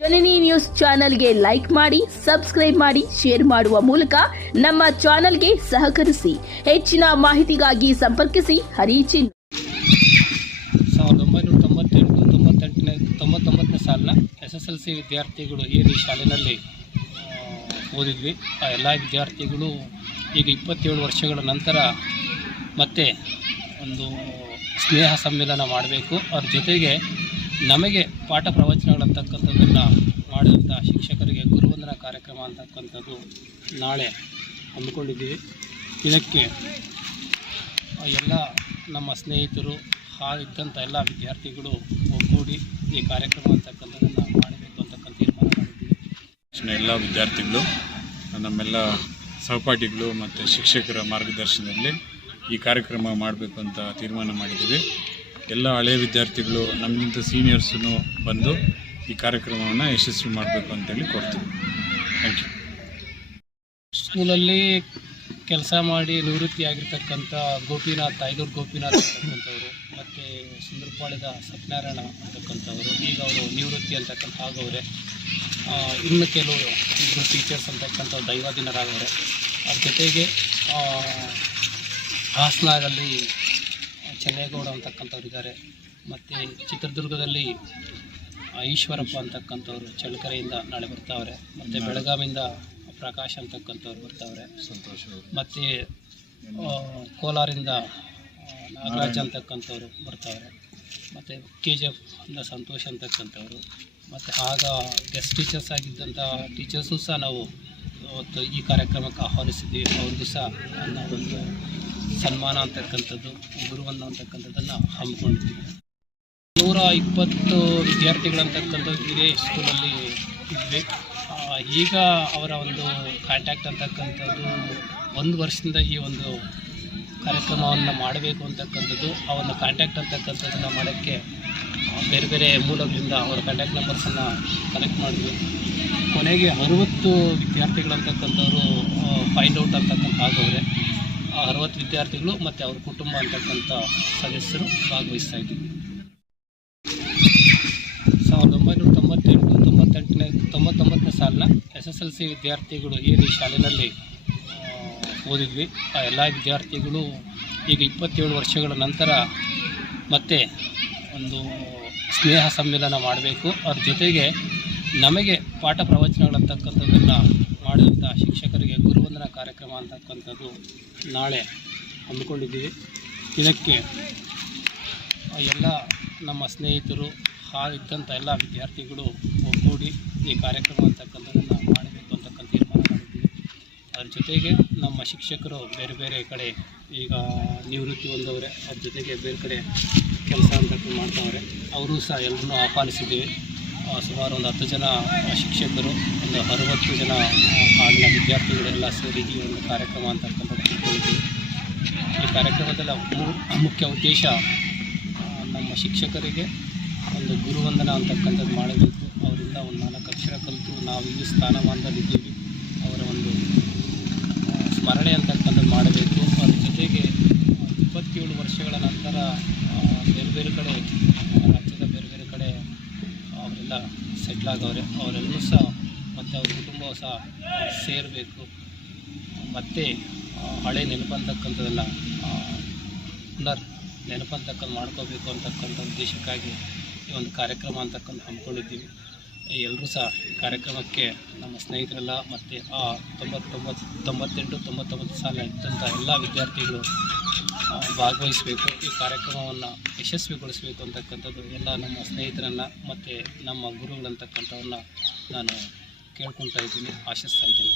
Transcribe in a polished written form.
ಜನನಿ news ಚಾನೆಲ್ಗೆ like ಮಾಡಿ, subscribe ಮಾಡಿ, ಶೇರ್ ಮಾಡುವ ಮೂಲಕ ನಮ್ಮ ಚಾನೆಲ್ಗೆ ಸಹಕರಿಸಿ. ಹೆಚ್ಚಿನ ಮಾಹಿತಿಗಾಗಿ ಸಂಪರ್ಕಿಸಿ ಹರಿಚಿನ್. 1997-99 ಸಾಲಿನ SSLC ವಿದ್ಯಾರ್ಥಿಗಳು ಏನು ಈ ಶಾಲೆಯಲ್ಲಿ ಓದಿದ್ವಿ. ಆ ಎಲ್ಲ ವಿದ್ಯಾರ್ಥಿಗಳು ಈಗ 27 ವರ್ಷಗಳ ನಂತರ ಮತ್ತೆ ಒಂದು ಸ್ನೇಹ ಸಮ್ಮೇಳನ ಮಾಡಬೇಕು. ಅದ್ರ ಜೊತೆಗೆ ನಮಗೆ ಪಾಠ ಪ್ರವಚನಗಳಂತಕ್ಕಂಥದ್ದನ್ನು ಮಾಡಿದಂಥ ಶಿಕ್ಷಕರಿಗೆ ಗುರುವಂದನಾ ಕಾರ್ಯಕ್ರಮ ಅಂತಕ್ಕಂಥದ್ದು ನಾಳೆ ಹಮ್ಮಿಕೊಂಡಿದ್ದೀವಿ. ಇದಕ್ಕೆ ಎಲ್ಲ ನಮ್ಮ ಸ್ನೇಹಿತರು ಇದ್ದಂಥ ಎಲ್ಲ ವಿದ್ಯಾರ್ಥಿಗಳು ಒಗ್ಗೂಡಿ ಈ ಕಾರ್ಯಕ್ರಮ ಅಂತಕ್ಕಂಥದ್ದನ್ನು ಮಾಡಬೇಕು ಅಂತಕ್ಕಂಥ ತೀರ್ಮಾನ ಮಾಡಿದ್ದೀವಿ. ಎಲ್ಲ ವಿದ್ಯಾರ್ಥಿಗಳು, ನಮ್ಮೆಲ್ಲ ಸಹಪಾಠಿಗಳು ಮತ್ತು ಶಿಕ್ಷಕರ ಮಾರ್ಗದರ್ಶನದಲ್ಲಿ ಈ ಕಾರ್ಯಕ್ರಮ ಮಾಡಬೇಕು ಅಂತ ತೀರ್ಮಾನ ಮಾಡಿದ್ದೀವಿ. ಎಲ್ಲ ಹಳೆಯ ವಿದ್ಯಾರ್ಥಿಗಳು, ನಮಗಿಂತ ಸೀನಿಯರ್ಸೂ ಬಂದು ಈ ಕಾರ್ಯಕ್ರಮವನ್ನು ಯಶಸ್ವಿ ಮಾಡಬೇಕು ಅಂತೇಳಿ ಕೊಡ್ತೀವಿ. Thank you. ಸ್ಕೂಲಲ್ಲಿ ಕೆಲಸ ಮಾಡಿ ನಿವೃತ್ತಿಯಾಗಿರ್ತಕ್ಕಂಥ ಐದೂರು ಗೋಪಿನಾಥ್ ಅಂತಕ್ಕಂಥವ್ರು ಮತ್ತು ಸುಂದರಪಾಳ್ಯದ ಸತ್ಯನಾರಾಯಣ ಅಂತಕ್ಕಂಥವ್ರು ಈಗ ಅವರು ನಿವೃತ್ತಿ ಅಂತಕ್ಕಂಥ ಆಗವ್ರೆ. ಇನ್ನು ಕೆಲವರು ಇಬ್ಬರು ಟೀಚರ್ಸ್ ಅಂತಕ್ಕಂಥ ದೈವಾಧೀನರಾಗವ್ರೆ. ಅದ್ರ ಜೊತೆಗೆ ಹಾಸನದಲ್ಲಿ ಚೆನ್ನೇಗೌಡ ಅಂತಕ್ಕಂಥವ್ರು ಇದ್ದಾರೆ. ಮತ್ತು ಚಿತ್ರದುರ್ಗದಲ್ಲಿ ಈಶ್ವರಪ್ಪ ಅಂತಕ್ಕಂಥವ್ರು ಚಳ್ಳಕೆರೆಯಿಂದ ನಾಳೆ ಬರ್ತಾವ್ರೆ. ಮತ್ತು ಬೆಳಗಾವಿಯಿಂದ ಪ್ರಕಾಶ್ ಅಂತಕ್ಕಂಥವ್ರು ಬರ್ತಾವ್ರೆ. ಸಂತೋಷ. ಮತ್ತು ಕೋಲಾರಿಂದ ನಾಗರಾಜ್ ಅಂತಕ್ಕಂಥವ್ರು ಬರ್ತಾವ್ರೆ. ಮತ್ತು KGF ಇಂದ ಸಂತೋಷ್ ಅಂತಕ್ಕಂಥವ್ರು. ಮತ್ತು ಆಗ ಗೆಸ್ಟ್ ಟೀಚರ್ಸ್ ಆಗಿದ್ದಂಥ ಟೀಚರ್ಸು ಸಹ ನಾವು ಇವತ್ತು ಈ ಕಾರ್ಯಕ್ರಮಕ್ಕೆ ಆಹ್ವಾನಿಸಿದ್ದೀವಿ. ಅವ್ರಿಗೂ ಸಹ ನಾವೊಂದು ಸನ್ಮಾನ ಅಂತಕ್ಕಂಥದ್ದು, ಗುರುವಂದನ ಅಂತಕ್ಕಂಥದ್ದನ್ನು ಹಮ್ಮಿಕೊಂಡಿದ್ದೀವಿ. 120 ವಿದ್ಯಾರ್ಥಿಗಳಂತಕ್ಕಂಥದ್ದು ಇದೇ ಸ್ಕೂಲಲ್ಲಿ ಇದ್ವಿ. ಈಗ ಅವರ ಒಂದು ಕಾಂಟ್ಯಾಕ್ಟ್ ಅಂತಕ್ಕಂಥದ್ದು 1 ವರ್ಷದಿಂದ ಈ ಒಂದು ಕಾರ್ಯಕ್ರಮವನ್ನು ಮಾಡಬೇಕು ಅಂತಕ್ಕಂಥದ್ದು, ಅವನ್ನ ಕಾಂಟ್ಯಾಕ್ಟ್ ಅಂತಕ್ಕಂಥದ್ದನ್ನು ಮಾಡೋಕ್ಕೆ ಬೇರೆ ಬೇರೆ ಮೂಲಗಳಿಂದ ಅವರ ಕಾಂಟ್ಯಾಕ್ಟ್ ನಂಬರ್ಸನ್ನು ಕಲೆಕ್ಟ್ ಮಾಡಿದ್ವಿ. ಕೊನೆಗೆ 60 ವಿದ್ಯಾರ್ಥಿಗಳಂತಕ್ಕಂಥವ್ರು ಫೈಂಡ್ ಔಟ್ ಅಂತಕ್ಕಂಥ ಆಗವ್ರೆ. 60 ವಿದ್ಯಾರ್ಥಿಗಳು ಮತ್ತು ಅವ್ರ ಕುಟುಂಬ ಅಂತಕ್ಕಂಥ ಸದಸ್ಯರು ಭಾಗವಹಿಸ್ತಾ ಇದ್ದೀವಿ. 1997-99 ಸಾಲಿನ SSLC ವಿದ್ಯಾರ್ಥಿಗಳು ಏನು ಈ ಶಾಲೆಯಲ್ಲಿ ಓದಿದ್ವಿ. ಆ ಎಲ್ಲ ವಿದ್ಯಾರ್ಥಿಗಳು ಈಗ 27 ವರ್ಷಗಳ ನಂತರ ಮತ್ತೆ ಒಂದು ಸ್ನೇಹ ಸಮ್ಮೇಳನ ಮಾಡಬೇಕು. ಅದ್ರ ಜೊತೆಗೆ ನಮಗೆ ಪಾಠ ಪ್ರವಚನಗಳಂತಕ್ಕಂಥದ್ದನ್ನು ಮಾಡಿದಂಥ ಶಿಕ್ಷಕರಿಗೆ ಗುರುವಂದನಾ ಕಾರ್ಯಕ್ರಮ ಅಂತಕ್ಕಂಥದ್ದು ನಾಳೆ ಹಮ್ಮಿಕೊಂಡಿದ್ದೀವಿ. ಇದಕ್ಕೆ ಎಲ್ಲ ನಮ್ಮ ಸ್ನೇಹಿತರು ಇದ್ದಂಥ ಎಲ್ಲ ವಿದ್ಯಾರ್ಥಿಗಳು ಒಗ್ಗೂಡಿ ಈ ಕಾರ್ಯಕ್ರಮ ಅಂತಕ್ಕಂಥದ್ದನ್ನು ಮಾಡಬೇಕು ಅಂತಕ್ಕಂಥ ತೀರ್ಮಾನ ಮಾಡಿದ್ದೀವಿ. ಅದ್ರ ಜೊತೆಗೆ ನಮ್ಮ ಶಿಕ್ಷಕರು ಬೇರೆ ಬೇರೆ ಕಡೆ ಈಗ ನಿವೃತ್ತಿ ಹೊಂದವ್ರೆ. ಅದ್ರ ಜೊತೆಗೆ ಬೇರೆ ಕಡೆ ಕೆಲಸ ಅಂತಕ್ಕಂಥ ಮಾಡ್ತಾವ್ರೆ. ಅವರು ಸಹ ಎಲ್ಲರೂ ಆಹ್ವಾನಿಸಿದ್ದೀವಿ. ಸುಮಾರು ಒಂದು 10 ಜನ ಶಿಕ್ಷಕರು, ಒಂದು 60 ಜನ ಆಗಿನ ವಿದ್ಯಾರ್ಥಿಗಳೆಲ್ಲ ಸೇರಿ ಈ ಒಂದು ಕಾರ್ಯಕ್ರಮ ಅಂತಕ್ಕಂಥದ್ದು ಇಟ್ಕೊಂಡಿದ್ದೀವಿ. ಈ ಕಾರ್ಯಕ್ರಮದ ಮುಖ್ಯ ಉದ್ದೇಶ ನಮ್ಮ ಶಿಕ್ಷಕರಿಗೆ ಒಂದು ಗುರುವಂದನ ಅಂತಕ್ಕಂಥದ್ದು ಮಾಡಬೇಕು. ಅವರಿಂದ ಒಂದು 4 ಅಕ್ಷರ ಕಲಿತು ನಾವು ಈ ಸ್ಥಾನಮಾನದಲ್ಲಿದ್ದೀವಿ, ಅವರ ಒಂದು ಸ್ಮರಣೆ ಅಂತಕ್ಕಂಥದ್ದು ಮಾಡಬೇಕು. ಅದ್ರ ಜೊತೆಗೆ 27 ವರ್ಷಗಳ ನಂತರ ಬೇರೆ ಬೇರೆ ಕಡೆ ರಾಜ್ಯದ ಬೇರೆ ಬೇರೆ ಕಡೆ ಅವರೆಲ್ಲ ಸೆಟ್ಲ್ ಆಗವ್ರೆ. ಅವರೆಲ್ಲರೂ ಸಹ ಮತ್ತು ಅವ್ರ ಕುಟುಂಬವೂ ಸಹ ಸೇರಬೇಕು. ಮತ್ತು ಹಳೆ ನೆನಪಂತಕ್ಕಂಥದ್ದೆಲ್ಲ ಪುನರ್ ನೆನಪಂತಕ್ಕಂಥ ಮಾಡ್ಕೋಬೇಕು ಅಂತಕ್ಕಂಥ ಉದ್ದೇಶಕ್ಕಾಗಿ ಈ ಒಂದು ಕಾರ್ಯಕ್ರಮ ಅಂತಕ್ಕಂಥ ಹಮ್ಮಿಕೊಂಡಿದ್ದೀವಿ. ಎಲ್ಲರೂ ಸಹ ಈ ಕಾರ್ಯಕ್ರಮಕ್ಕೆ ನಮ್ಮ ಸ್ನೇಹಿತರೆಲ್ಲ ಮತ್ತು 98-99 ಸಾಲ ಇದ್ದಂಥ ಎಲ್ಲ ವಿದ್ಯಾರ್ಥಿಗಳು ಭಾಗವಹಿಸಬೇಕು. ಈ ಕಾರ್ಯಕ್ರಮವನ್ನು ಯಶಸ್ವಿಗೊಳಿಸಬೇಕು ಅಂತಕ್ಕಂಥದ್ದು ಎಲ್ಲ ನಮ್ಮ ಸ್ನೇಹಿತರನ್ನು ಮತ್ತು ನಮ್ಮ ಗುರುಗಳಂತಕ್ಕಂಥವನ್ನ ನಾನು ಕೇಳ್ಕೊತಾ ಇದ್ದೀನಿ, ಆಶಿಸ್ತಾ ಇದ್ದೀನಿ.